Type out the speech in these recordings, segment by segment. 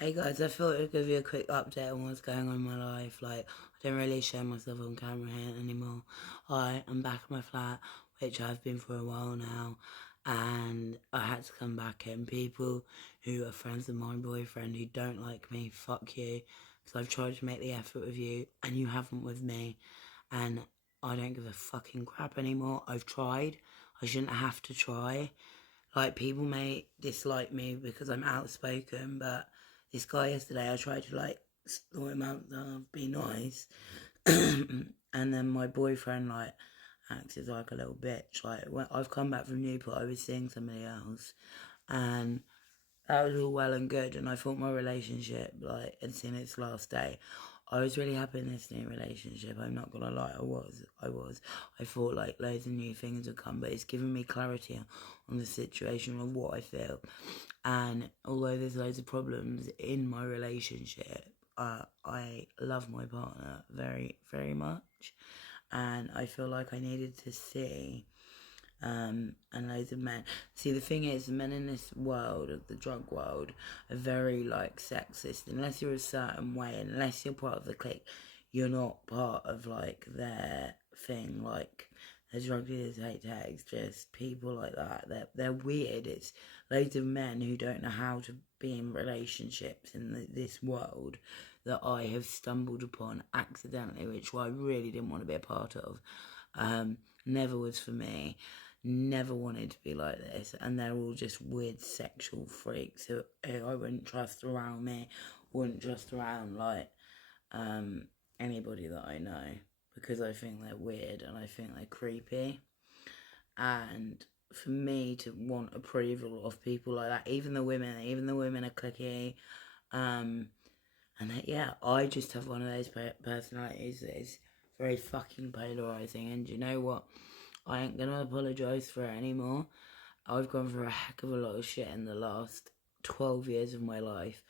Hey guys, I thought I'd give you a quick update on what's going on in my life. Like, I don't really show myself on camera here anymore. I'm back in my flat, which I've been for a while now, and I had to come back in. People who are friends with my boyfriend who don't like me, fuck you. Because I've tried to make the effort with you, and you haven't with me. And I don't give a fucking crap anymore. I've tried. I shouldn't have to try. Like, people may dislike me because I'm outspoken, but this guy yesterday, I tried to, like, sort him out, be nice. And then my boyfriend, like, acted like a little bitch. Like, when I've come back from Newport, I was seeing somebody else. And that was all well and good, and I thought my relationship, like, had seen its last day. I was really happy in this new relationship, I'm not gonna lie, I thought, like, loads of new things would come, but it's given me clarity on the situation of what I feel. And although there's loads of problems in my relationship, I love my partner very, very much, and I feel like I needed to see and loads of men. See, the thing is, men in this world, of the drug world, are very, like, sexist. Unless you're a certain way, unless you're part of the clique, you're not part of, like, their thing. Like, the drug dealers hate tags, just people like that. They're weird. It's loads of men who don't know how to be in relationships in this world that I have stumbled upon accidentally, which I really didn't want to be a part of. Never was for me. Never wanted to be like this, and they're all just weird sexual freaks who I wouldn't trust around me, wouldn't trust around, like, um, anybody that I know, because I think they're weird and I think they're creepy. And for me to want approval of people like that, even the women are cliquey. And yeah, I just have one of those personalities that is very fucking polarizing. And you know what? I ain't gonna apologise for it anymore. I've gone through a heck of a lot of shit in the last 12 years of my life,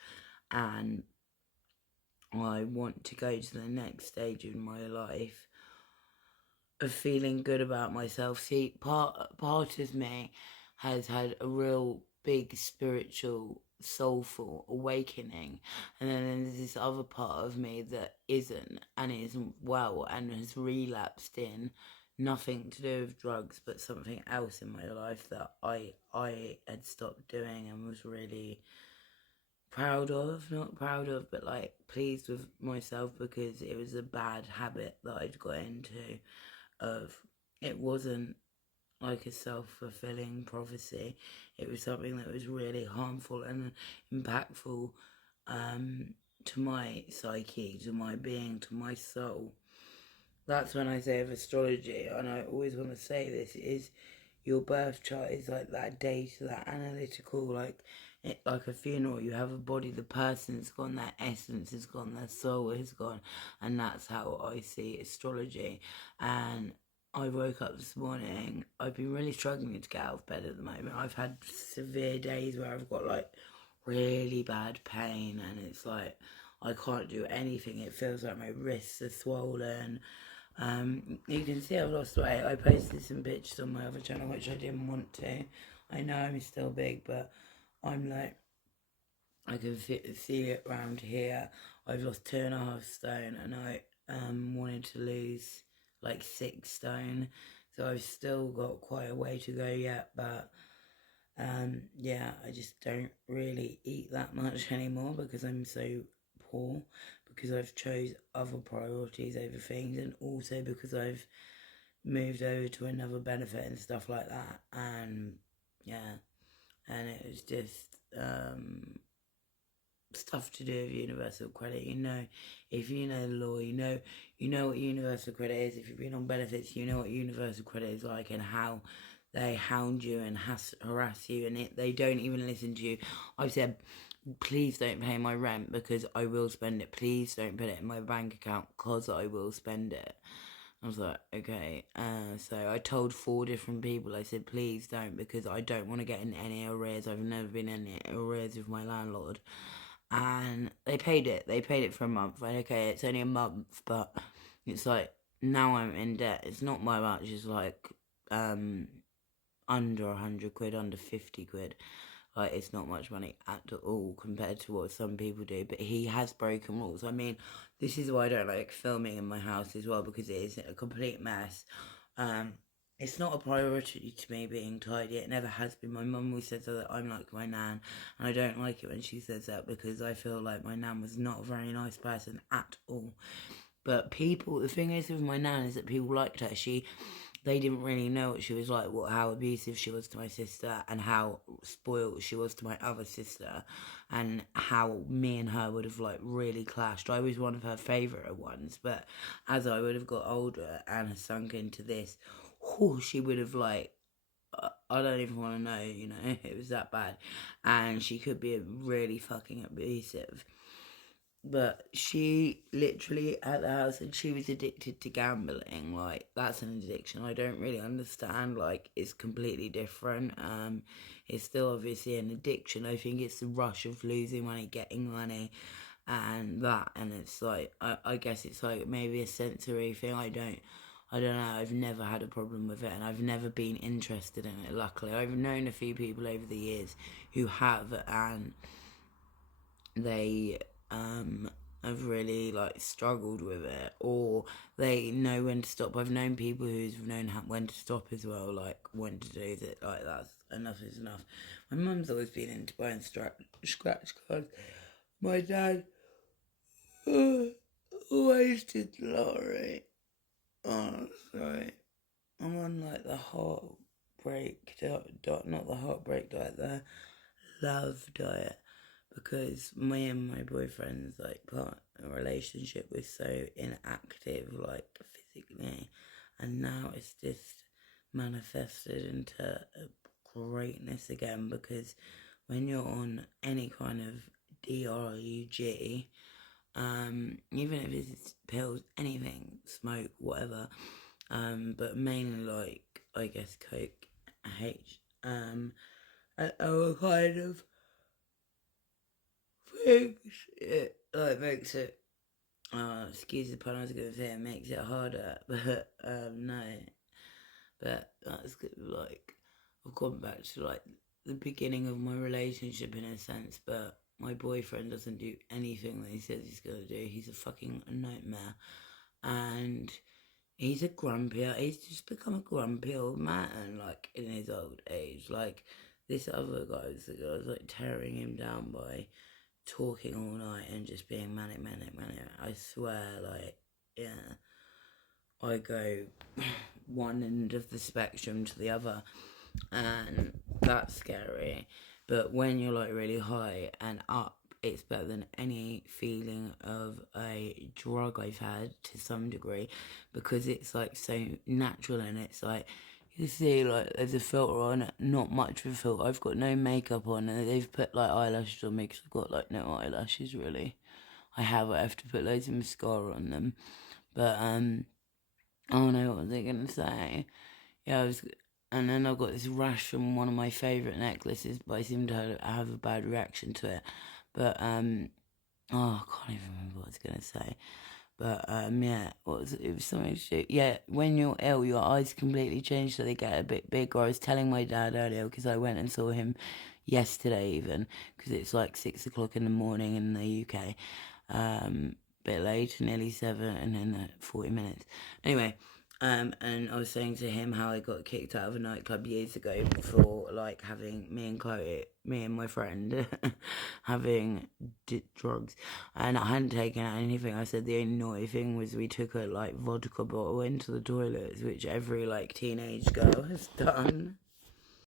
and I want to go to the next stage in my life of feeling good about myself. See, part of me has had a real big spiritual, soulful awakening, and then there's this other part of me that isn't, and isn't well, and has relapsed in nothing to do with drugs, but something else in my life that I had stopped doing and was really proud of, not proud of, but, like, pleased with myself, because it was a bad habit that I'd got into. Of, it wasn't like a self-fulfilling prophecy, it was something that was really harmful and impactful, to my psyche, to my being, to my soul. That's when I say of astrology, and I always want to say this, is your birth chart is like that data, that analytical, like it, like a funeral. You have a body, the person's gone, their essence is gone, their soul is gone, and that's how I see astrology. And I woke up this morning, I've been really struggling to get out of bed at the moment. I've had severe days where I've got, like, really bad pain, and it's like I can't do anything. It feels like my wrists are swollen. You can see I've lost weight. I posted some pictures on my other channel, which I didn't want to. I know I'm still big, but I'm like, I can see it around here. I've lost 2.5 stone, and I wanted to lose like 6 stone. So I've still got quite a way to go yet, but yeah, I just don't really eat that much anymore because I'm so poor, because I've chose other priorities over things, and also because I've moved over to another benefit and stuff like that. And yeah, and it was just stuff to do with universal credit. You know, if you know the law, you know what universal credit is. If you've been on benefits, you know what universal credit is like, and how they hound you and harass you, and they don't even listen to you. I've said, please don't pay my rent because I will spend it. Please don't put it in my bank account because I will spend it. I was like, okay. So I told 4 different people, I said, please don't, because I don't want to get in any arrears. I've never been in any arrears with my landlord. And they paid it. They paid it for a month. And okay, it's only a month, but it's like, now I'm in debt. It's not my much. It's like under 100 quid, under 50 quid. Like, it's not much money at all compared to what some people do. But he has broken rules. I mean, this is why I don't like filming in my house as well, because it is a complete mess. It's not a priority to me being tidy. It never has been. My mum always says that I'm like my nan, and I don't like it when she says that, because I feel like my nan was not a very nice person at all. But people, the thing is with my nan is that people liked her. They didn't really know what she was like, how abusive she was to my sister, and how spoiled she was to my other sister, and how me and her would have like really clashed. I was one of her favourite ones, but as I would have got older and have sunk into this, she would have like, I don't even want to know, it was that bad. And she could be really fucking abusive. But she literally at the house, and she was addicted to gambling. Like, that's an addiction I don't really understand. Like, it's completely different. It's still obviously an addiction. I think it's the rush of losing money, getting money, and that. And it's like, I guess it's like maybe a sensory thing. I don't know. I've never had a problem with it, and I've never been interested in it, luckily. I've known a few people over the years who have, and they have really like struggled with it, or they know when to stop. I've known people who've known when to stop as well, like when to do it. Like, that's enough is enough. My mum's always been into buying scratch cards. My dad always did lottery. Oh, sorry. I'm on like the heartbreak diet, not the heartbreak diet, the love diet, because me and my boyfriend's like relationship was so inactive, like physically, and now it's just manifested into greatness again, because when you're on any kind of drug, even if it's pills, anything, smoke, whatever, but mainly like, I guess, coke, and other kind of things, it like makes it, excuse the pun, I was going to say it makes it harder, but no, but that's good. Like, I've gone back to like the beginning of my relationship in a sense, but my boyfriend doesn't do anything that he says he's going to do. He's a fucking nightmare, and he's just become a grumpy old man, like, in his old age. Like, this other guy was like tearing him down by talking all night and just being manic. I swear, like, yeah, I go one end of the spectrum to the other, and that's scary. But when you're like really high and up, it's better than any feeling of a drug I've had to some degree, because it's like so natural, and it's like, you see, like, there's a filter on it, not much of a filter. I've got no makeup on, and they've put like eyelashes on me because I've got like no eyelashes really. I have to put loads of mascara on them. But oh no, what was I gonna say? Yeah, and then I got this rash from one of my favourite necklaces, but I seem to have a bad reaction to it. But I can't even remember what I was gonna say. But yeah, it was something to do. Yeah, when you're ill, your eyes completely change, so they get a bit bigger. I was telling my dad earlier, because I went and saw him yesterday, even, because it's like 6 o'clock in the morning in the UK. Bit late, nearly 7, and then 40 minutes. Anyway, and I was saying to him how I got kicked out of a nightclub years ago for like having me and my friend having drugs, and I hadn't taken out anything. I said the only naughty thing was we took a like vodka bottle into the toilets, which every like teenage girl has done.